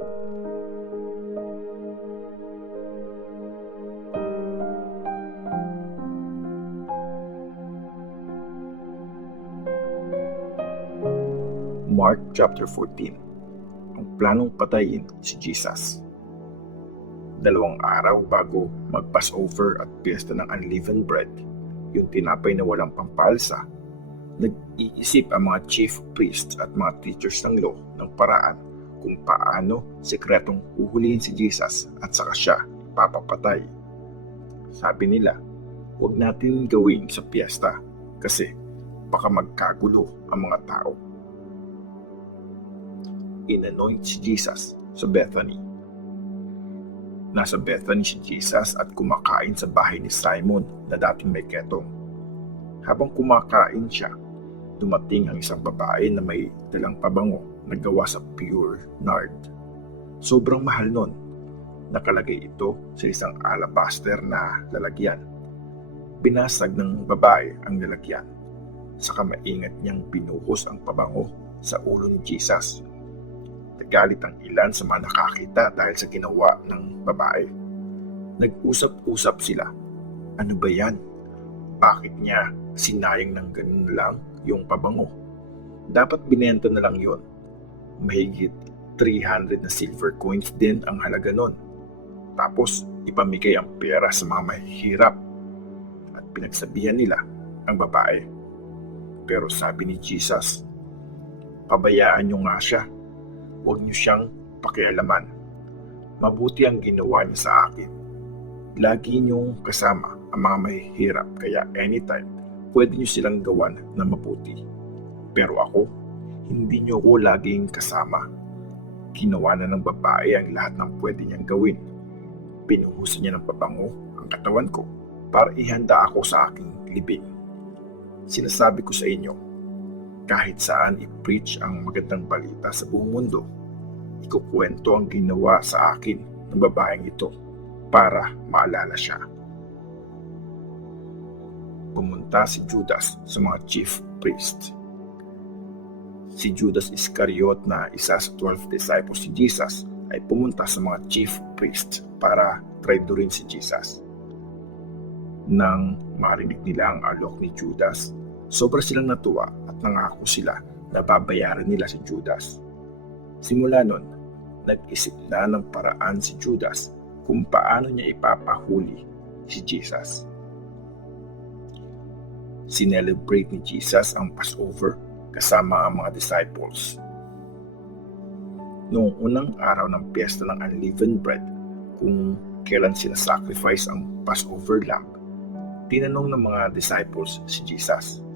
Mark chapter 14. Ang planong patayin si Jesus. 2 araw bago mag-Passover at piyesta ng unleavened bread, yung tinapay na walang pampalsa, nag-iisip ang mga chief priests at mga teachers ng law ng paraan kung paano sekretong huhulihin si Jesus at saka siya papapatay. Sabi nila, huwag natin gawin sa piyesta kasi baka magkagulo ang mga tao. Inanoint si Jesus sa Bethany. Nasa Bethany si Jesus at kumakain sa bahay ni Simon na dating may ketong. Habang kumakain siya, dumating ang isang babae na may dalang pabango na gawa sa pure nard. Sobrang mahal nun. Nakalagay ito sa isang alabaster na lalagyan. Binasag ng babae ang lalagyan. Saka maingat niyang binuhos ang pabango sa ulo ni Jesus. Nagalit ang ilan sa mga nakakita dahil sa ginawa ng babae. Nag-usap-usap sila. Ano ba yan? Bakit niya sinayang ng ganun lang yung pabango? Dapat binenta na lang yon. Mahigit 300 na silver coins din ang halaga nun. Tapos ipamigay ang pera sa mga mahihirap. At pinagsabihan nila ang babae. Pero sabi ni Jesus, pabayaan niyo nga siya. Huwag niyo siyang pakialaman. Mabuti ang ginawa niya sa akin. Lagi niyong kasama ang mga mahihirap kaya anytime pwede niyo silang gawan na mabuti. Pero ako, hindi niyo ako laging kasama. Ginawa na ng babae ang lahat ng pwede niyang gawin. Pinuhusan niya ng pabango ang katawan ko para ihanda ako sa aking libing. Sinasabi ko sa inyo, kahit saan i-preach ang magandang balita sa buong mundo, ikukwento ang ginawa sa akin ng babaeng ito para maalala siya. Pumunta si Judas sa mga chief priests. Si Judas Iscariot na isa sa 12 disciples si Jesus ay pumunta sa mga chief priests para traidorin si Jesus. Nang marinig nila ang alok ni Judas, sobra silang natuwa at nangako sila na babayaran nila si Judas. Simula nun, nag-isip na ng paraan si Judas kung paano niya ipapahuli si Jesus. Sinelebrate ni Jesus ang Passover kasama ang mga disciples. Noong unang araw ng piyesta ng unleavened bread, kung kailan sinasacrifice ang Passover lamb, tinanong ng mga disciples si Jesus,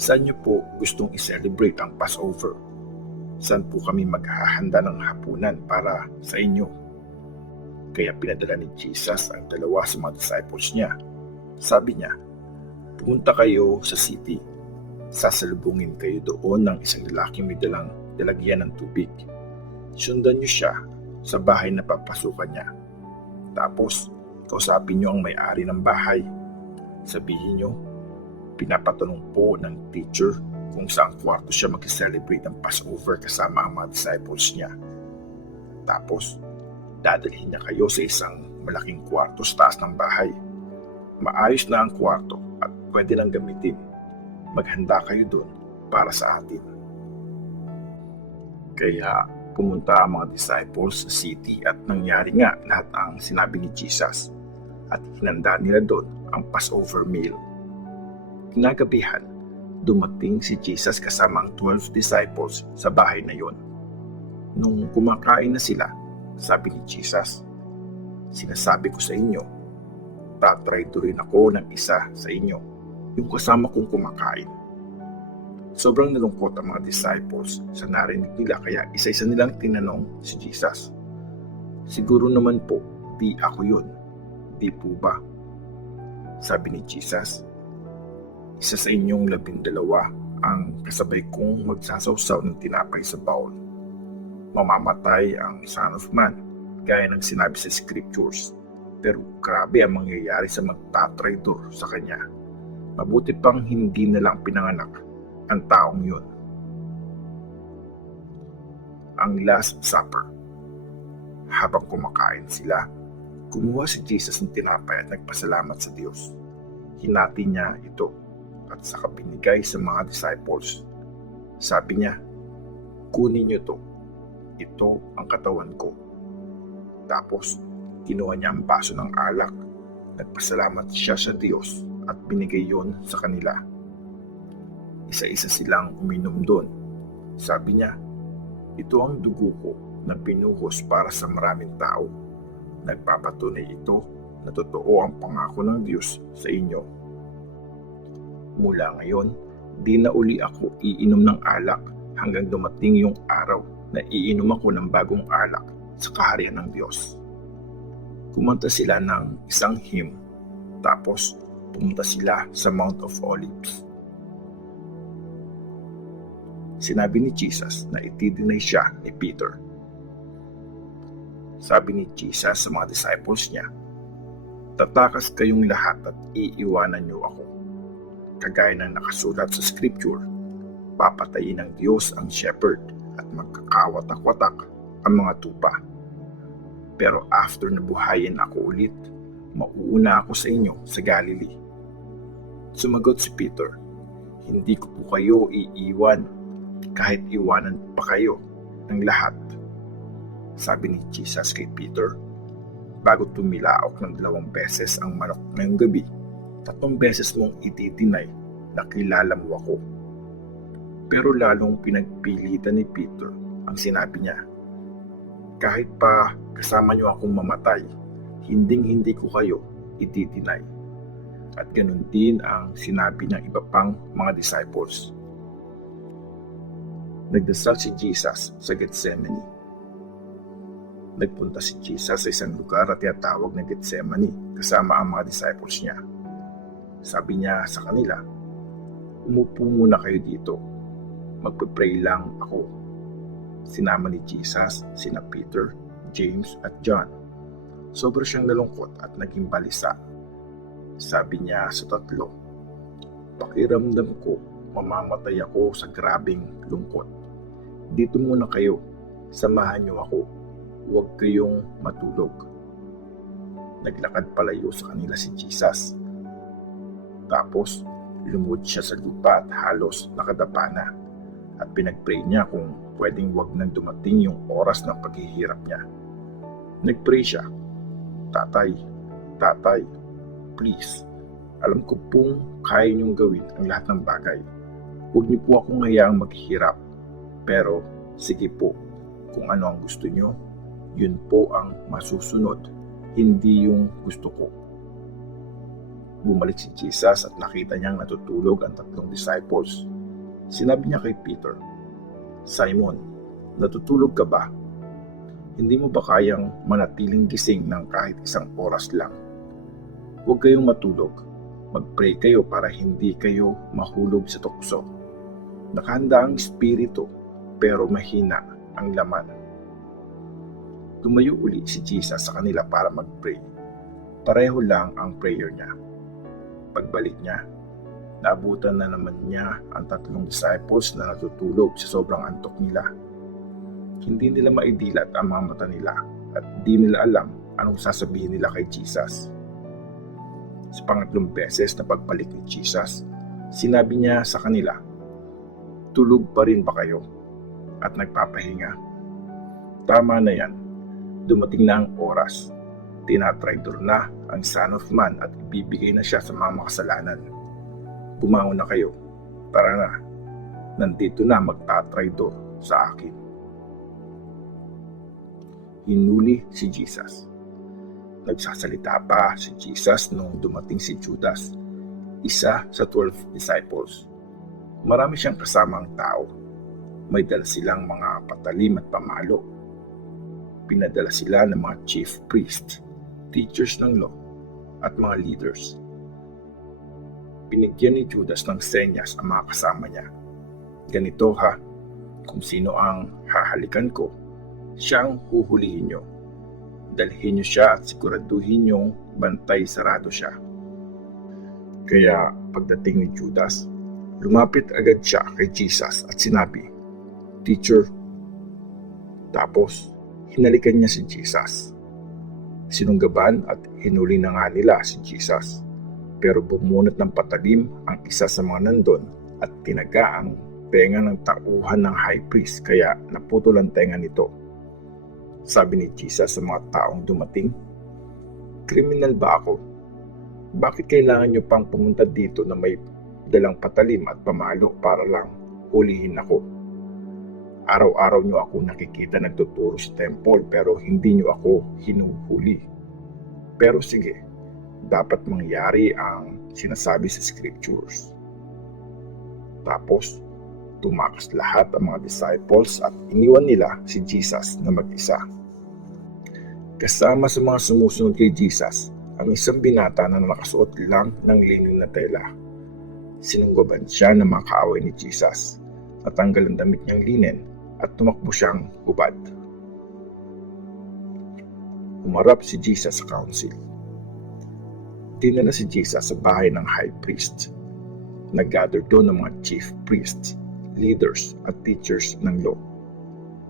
saan niyo po gustong i-celebrate ang Passover? Saan po kami maghahanda ng hapunan para sa inyo? Kaya pinadala ni Jesus ang dalawa sa mga disciples niya. Sabi niya, pumunta kayo sa city. Sasalubungin kayo doon ng isang lalaking may dalang lalagyan ng tubig. Sundan niyo siya sa bahay na papasukan niya. Tapos, kausapin niyo ang may-ari ng bahay. Sabihin niyo, pinapatanong po ng teacher kung saan kwarto siya mag-celebrate ng Passover kasama ang mga disciples niya. Tapos, dadalhin niya kayo sa isang malaking kwarto sa taas ng bahay. Maayos na ang kwarto at pwede lang gamitin. Maghanda kayo doon para sa atin. Kaya pumunta ang mga disciples sa city at nangyari nga lahat ang sinabi ni Jesus at hinanda nila doon ang Passover meal. Kinagabihan, dumating si Jesus kasama ang 12 disciples sa bahay na yon. Nung kumakain na sila, sabi ni Jesus, sinasabi ko sa inyo, tatraidorin ako ng isa sa inyo, yung kasama kong kumakain. Sobrang nalungkot ang mga disciples sa narinig nila kaya isa-isa nilang tinanong si Jesus, siguro naman po, di ako yun, di po ba? Sabi ni Jesus, isa sa inyong 12 ang kasabay kong magsasawsaw ng tinapay sa bowl. Mamamatay ang Son of Man, gaya ng sinabi sa Scriptures. Pero grabe ang mangyayari sa magtatraidor sa kanya. Mabuti pang hindi na lang pinanganak ang taong yun. Ang Last Supper. Habang kumakain sila, kumuha si Jesus ng tinapay at nagpasalamat sa Diyos. Hinati niya ito at saka binigay sa mga disciples. Sabi niya, "Kunin niyo to. Ito ang katawan ko." Tapos, kinuha niya ang baso ng alak. Nagpasalamat siya sa Diyos at binigay yon sa kanila. Isa-isa silang uminom doon. Sabi niya, "Ito ang dugo ko na pinuhos para sa maraming tao. Nagpapatunay ito na totoo ang pangako ng Diyos sa inyo. Mula ngayon, di na uli ako iinom ng alak hanggang dumating yung araw na iinom ako ng bagong alak sa kaharian ng Diyos." Kumanta sila ng isang hymn, tapos pumunta sila sa Mount of Olives. Sinabi ni Jesus na itidinay siya ni Peter. Sabi ni Jesus sa mga disciples niya, "Tatakas kayong lahat at iiwanan niyo ako. Kagaya ng nakasulat sa Scripture, papatayin ng Diyos ang shepherd at magkakawatak-watak ang mga tupa. Pero after nabuhayin ako ulit, mauuna ako sa inyo sa Galilee." Sumagot si Peter, "Hindi ko po kayo iiwan kahit iwanan pa kayo ng lahat." Sabi ni Jesus kay Peter, "Bago tumilaok ng 2 beses ang manok ngayong gabi, 3 beses mong itidinay na kilala mo ako." Pero lalong pinagpilitan ni Peter ang sinabi niya, "Kahit pa kasama niyo akong mamatay, hinding-hindi ko kayo itidinay." At ganun din ang sinabi ng iba pang mga disciples. Nagdasal si Jesus sa Gethsemane. Nagpunta si Jesus sa isang lugar na tinatawag na Gethsemane kasama ang mga disciples niya. Sabi niya sa kanila, "Umupo muna kayo dito. Magpe-pray lang ako." Sinama ni Jesus sina Peter, James at John. Sobra siyang nalungkot at naging balisa. Sabi niya sa 3, "Pakiramdam ko mamamatay ako sa grabing lungkot. Dito muna kayo, samahan niyo ako. Huwag kayong matulog." Naglakad palayo sa kanila si Jesus. Tapos, lumuhod siya sa lupa at halos nakadapa na. At pinag-pray niya kung pwedeng wag nang dumating yung oras ng paghihirap niya. Nag-pray siya, Tatay, please, alam ko pong kaya niyong gawin ang lahat ng bagay. Huwag niyo po akong hayaang maghihirap. Pero, sige po, kung ano ang gusto niyo, yun po ang masusunod, hindi yung gusto ko." Bumalik si Jesus at nakita niyang natutulog ang 3 disciples. Sinabi niya kay Peter, "Simon, natutulog ka ba? Hindi mo ba kayang manatiling gising ng kahit 1 oras lang? Huwag kayong matulog. Mag-pray kayo para hindi kayo mahulog sa tukso. Nakahanda ang espiritu, pero mahina ang laman." Tumayo uli si Jesus sa kanila para mag-pray. Pareho lang ang prayer niya. Pagbalik niya, naabutan na naman niya ang 3 disciples na natutulog sa sobrang antok nila. Hindi nila maidilat ang mga mata nila at di nila alam anong sasabihin nila kay Jesus. Sa pangatlong beses na pagbalik ni Jesus, sinabi niya sa kanila, "Tulog pa rin ba kayo at nagpapahinga? Tama na yan. Dumating na ang oras. Tinatraidor na ang Son of Man at ibibigay na siya sa mga makasalanan. Bumangon na kayo. Tara na. Nandito na magtatraidor sa akin." Hinuli si Jesus. Nagsasalita pa si Jesus nung dumating si Judas, isa sa 12 disciples. Marami siyang kasamang tao. May dala silang mga patalim at pamalo. Pinadala sila ng mga chief priests, teachers ng law, at mga leaders. Binigyan ni Judas ng senyas ang mga kasama niya. "Ganito ha, kung sino ang hahalikan ko, siyang huhulihin niyo. Dalhin niyo siya at siguraduhin niyong bantay sarado siya." Kaya pagdating ni Judas, lumapit agad siya kay Jesus at sinabi, "Teacher." Tapos, Hinalikan niya si Jesus. Sinunggaban at hinuli na nga nila si Jesus. Pero bumunot ng patalim ang isa sa mga nandun at tinaga ang tenga ng tauhan ng high priest kaya naputol ang tenga nito. Sabi ni Jesus sa mga taong dumating, "Kriminal ba ako? Bakit kailangan niyo pang pumunta dito na may dalang patalim at pamalo para lang hulihin ako? Araw-araw niyo ako nakikita nagtuturo sa temple pero hindi niyo ako hinuhuli. Pero sige, dapat mangyari ang sinasabi sa scriptures." Tapos, tumakas lahat ang mga disciples at iniwan nila si Jesus na mag-isa. Kasama sa mga sumusunod kay Jesus, ang isang binata na nakasuot lang ng linen na tela. Sinunggaban siya ng mga kaaway ni Jesus. Natanggal ang damit niyang linen at tumakbo siyang hubad. Umarap si Jesus sa council. Dinala si Jesus sa bahay ng high priest. Nag-gather doon ng mga chief priests, leaders at teachers ng law.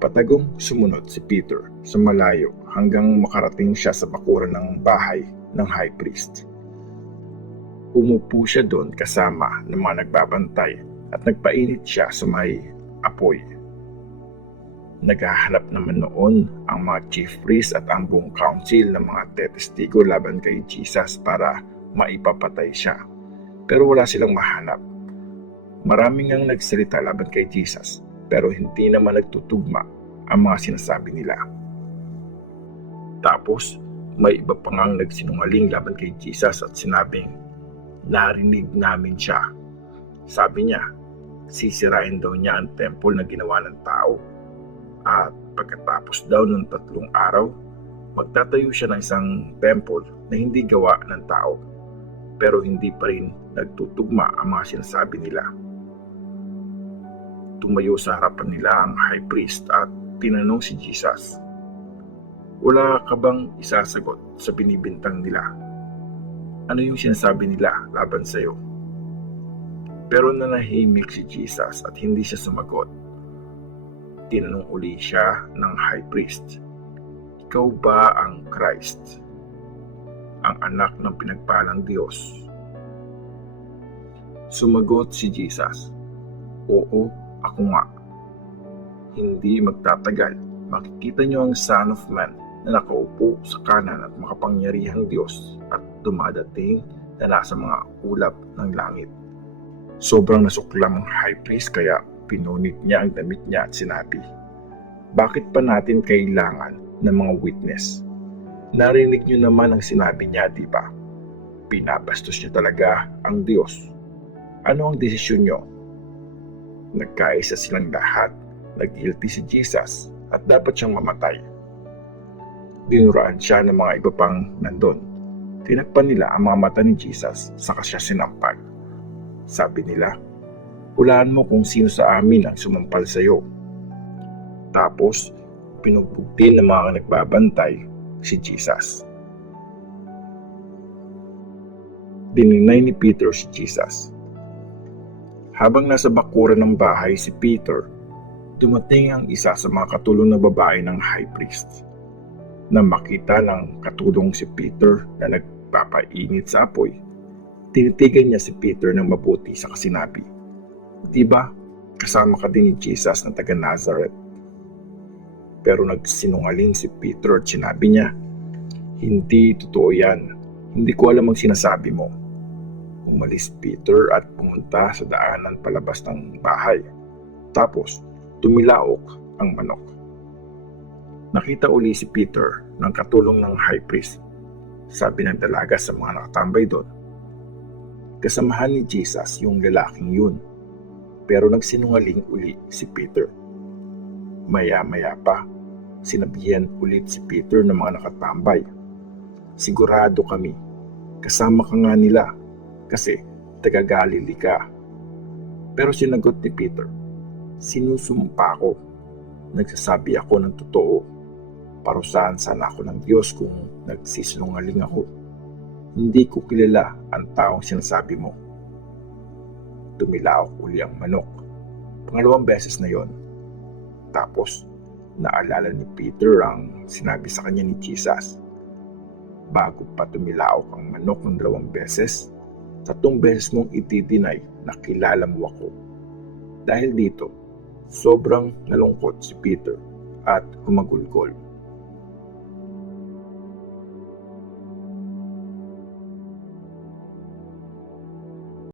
Patagong sumunod si Peter sa malayo hanggang makarating siya sa bakuran ng bahay ng high priest. Umupo siya doon kasama ng mga nagbabantay at nagpainit siya sa may apoy. Naghahanap naman noon ang mga chief priest at ang buong council ng mga tetestigo laban kay Jesus para maipapatay siya. Pero wala silang mahanap. Maraming ang nagsalita laban kay Jesus pero hindi naman nagtutugma ang mga sinasabi nila. Tapos may iba pa ngang nagsinungaling laban kay Jesus at sinabing, "Narinig namin siya." Sabi niya, sisirain daw niya ang temple na ginawa ng tao. At pagkatapos daw ng 3 araw, magtatayo siya ng isang temple na hindi gawa ng tao. Pero hindi pa rin nagtutugma ang mga sinasabi nila. Tumayo sa harapan nila ang high priest at tinanong si Jesus, "Wala ka bang isasagot sa binibintang nila? Ano yung sinasabi nila laban sa iyo?" Pero nanahimik si Jesus at hindi siya sumagot. Tinanong uli siya ng high priest, "Ikaw ba ang Christ, ang anak ng pinagpalang Diyos?" Sumagot si Jesus, "Oo, ako nga. Hindi magtatagal, makikita niyo ang Son of Man na nakaupo sa kanan at makapangyarihang Diyos at dumadating na nasa mga ulap ng langit." Sobrang nasuklam ang high priest kaya pinunit niya ang damit niya at sinabi, "Bakit pa natin kailangan ng mga witness? Narinig niyo naman ang sinabi niya, di ba? Pinabastos niyo talaga ang Diyos. Ano ang desisyon niyo?" Nagkaisa silang lahat, nag-guilty si Jesus at dapat siyang mamatay. Dinuraan siya ng mga iba pang nandun. Tinakpan nila ang mga mata ni Jesus saka siya sinampal. Sabi nila, "Hulaan mo kung sino sa amin ang sumampal sa iyo." Tapos, pinugbog din ng mga nagbabantay si Jesus. Dininay ni Peter si Jesus. Habang nasa bakuran ng bahay si Peter, dumating ang isa sa mga katulong na babae ng high priest. Nang makita ng katulong si Peter na nagpapainit sa apoy, tinitigan niya si Peter ng mabuti sa sinabi, "Di ba, kasama ka din ni Jesus na taga Nazareth?" Pero nagsinungaling si Peter at sinabi niya, "Hindi totoo yan. Hindi ko alam ang sinasabi mo." Umalis Peter at pumunta sa daanan palabas ng bahay. Tapos, tumilaok ang manok. Nakita uli si Peter ng katulong ng high priest. Sabi ng dalaga sa mga nakatambay doon, kasamahan ni Jesus yung lalaking yun. Pero nagsinungaling uli si Peter. Maya-maya pa, sinabihan ulit si Peter ng mga nakatambay, "Sigurado kami, kasama ka nga nila kasi taga-Galilee ka." Pero sinagot ni Peter, "Sinusumpa ko. Nagsasabi ako ng totoo. Parusahan sana ako ng Diyos kung nagsisinungaling ako. Hindi ko kilala ang taong sinasabi mo." Tumilaok uli ang manok. Pangalawang beses na yon. Tapos, Naalala ni Peter ang sinabi sa kanya ni Jesus. Bago pa tumilaok ang manok ng 2 beses, 3 beses mong itidinay na kilala mo ako. Dahil dito, sobrang nalungkot si Peter at humagulgol.